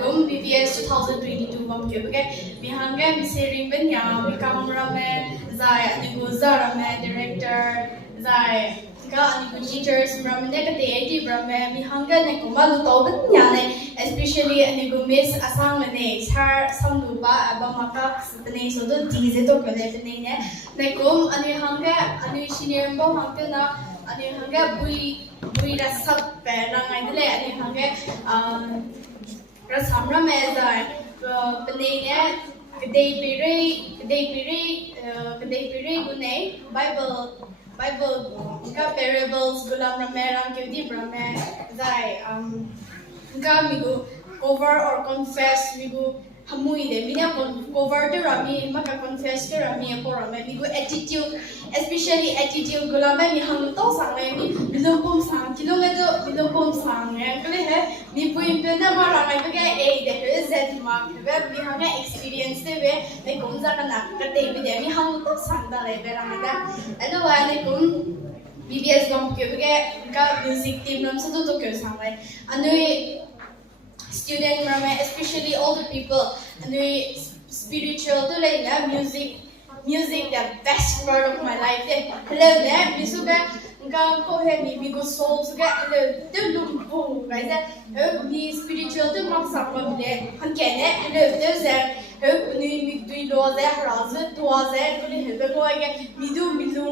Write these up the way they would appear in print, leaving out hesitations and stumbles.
gum VBS 2022 bam ke bage bihanga misering ben ya kamera me zai anigo zara me director zai ga anigo teachers ram ne ka te edi ram me bihanga ne ko malu to ben ya ne especially anigo miss asang ne sar samlu ba abamaka sne so do dj to ko le ne gum ani hanga ani senior ba hanga na ani hanga bui ra sab pe na ngai le ani hanga Rasamra meza penenya kedai piri gune Bible ka parables gulam ramerang kedi brame zai ka migu cover or confess migu hamui de mina cover to rami maka confess to rami ko rami migu attitude especially attitude gulam mi hang to sang mi bilopom sang kilometer bilopom sang ne kale hai mi pui pena mara mai to ke a de z mark web mi hang experience de we me komza kana ka te mi de mi hang to sang da le be rang da alo wa ne kum VBS gam ke ke ka music team nam so to ke sang lai anui student rame especially older people and we spiritual to like music the best part of my life hello there misuga nga ko he mi go soul to get hello the look boom right there ni spiritual to mak sa ma bile han ke ne hello there's there ni mi dui lo there raz to there ko le he ko ge mi du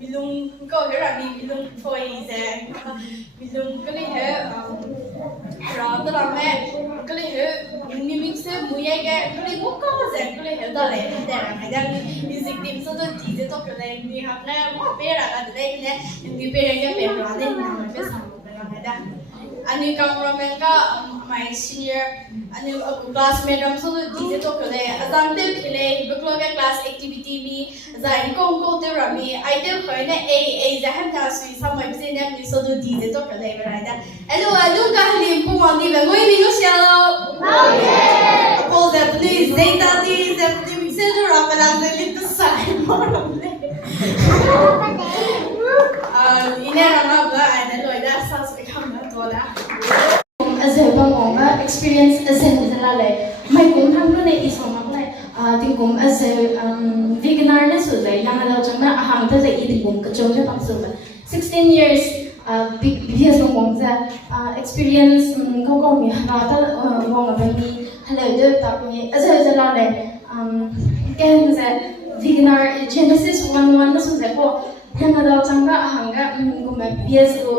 bilung ko he ra mi bilung foi ze bilung ko le he ra to ra me ko le he ni mix se muye ge ko le ko ka ze ko le he da le da ra da music team so to dj to ko le ni ha na mo pe ra ga de ne ni pe ge pe ra de na me pe sa ko ra da ani cameraman ka my senior ani classmate ram so dj to ko le azam te khile buklo ga class activity mi zai ko te rami I de khoi ne a za han ta sui sa mai se ne mi so do dj to ko le ra da hello ka hlim pu ma ni le ngoi mi no sia lo ko da please data di da mi se do ra pa la de lit sa mo ro le ine ra na ba ai da lo da sa so kam na to da as a bangonga experience as a dalale mai kum thang ne is ma ne tingkum as a veganer ne so lai yang da changa ahang ta za i tingkum ka chong ja pam so 16 years BBS bangongza experience ko mi na ta wong ba ni hello de ta ni as a dalale ken za veganer genesis 1:1 na so za ko yang da changa ahang ga kum BBS ko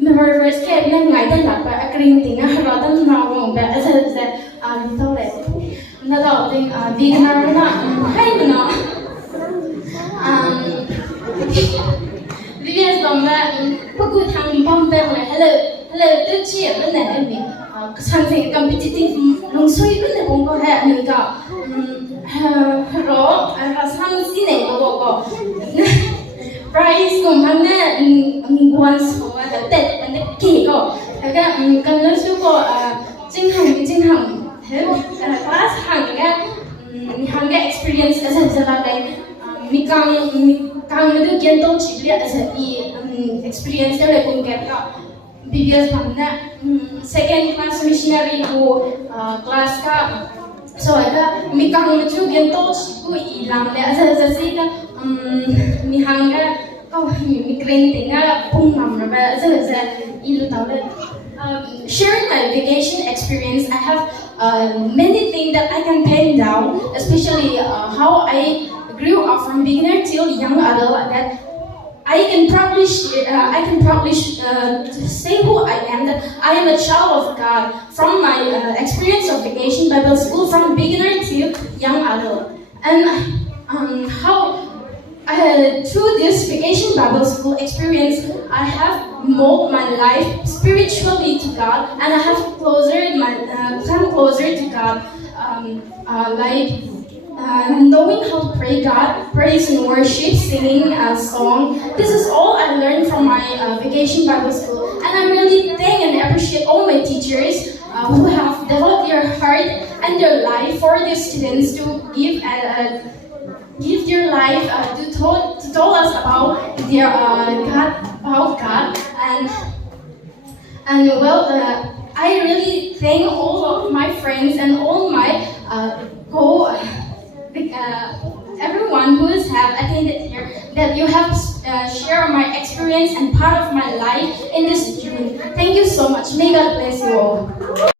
member first ke na ngai da la pa akring tinga ra ta na wong ba as a to le na da ting veganer na hai na VBS dong ba pagu thang pam pe le hello tu chi ba ne mi sang se competitive long sui ba ne bong ko ha ni ka ro ka sang si ne ko price ko man ne once ko da tet man ne ki ko ka kan lo su ko jing hang class hang ga experience as a like mi kang me do gen to chi le as a experience le kun get ka BBS hamna second class missionary ko class ka so ada mi kang me chu gen to chi ko I lam le as a si ka mi hang ga ko mi green tinga pung nam na ba as a ilu ta le sharing my vacation experience, I have many things that I can pen down, especially how I grew up from beginner till young adult. That I can probably say who I am. That I am a child of God from my experience of vacation Bible school from beginner to young adult, and how. Through this vacation Bible school experience, I have molded my life spiritually to God, and I have come closer to God, knowing how to pray God, praise and worship, singing a song. This is all I learned from my vacation Bible school, and I really thank and appreciate all my teachers who have developed their heart and their life for their students to give their life to tell us about their God, and well, I really thank all of my friends and all my everyone who has have attended here, that you have shared my experience and part of my life in this June. Thank you so much. May God bless you all.